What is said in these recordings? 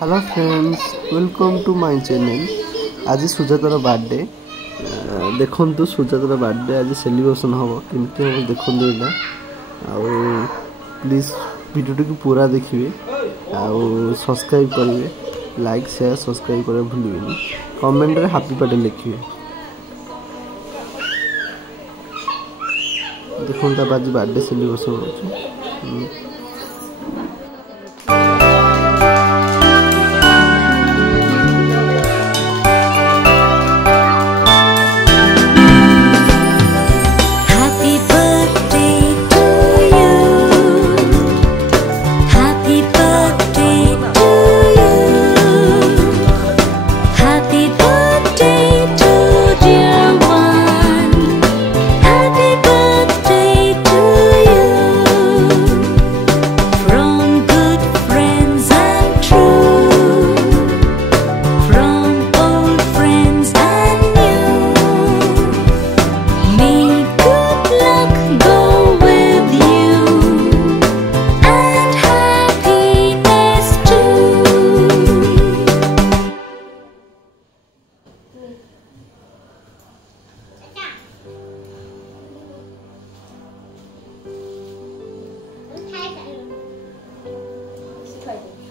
Hello friends, welcome to my channel. आज सुजातार birthday देखु सुजातार बर्थडे आज सेलिब्रेशन हम कमी हम देखु यहाँ आउ प्लीज वीडियो को पूरा देखिए आउ सब्सक्राइब करेंगे, लाइक शेयर सब्सक्राइब कर भूलिए, कमेंट रे हैप्पी बर्थडे लिखिए। देखो आज बर्थडे सेलिब्रेशन हो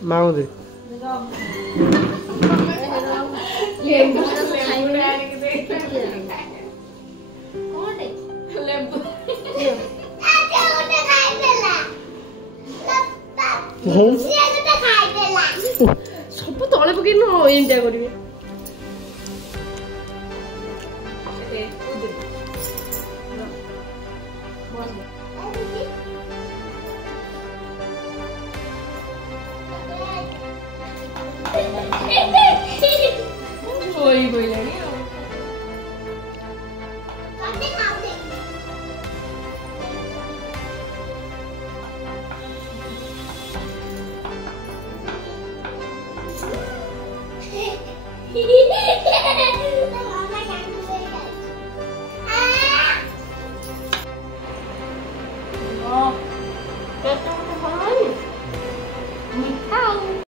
मांग दे सब तले पकड़ एमतिया करेंगे कोई कोई नहीं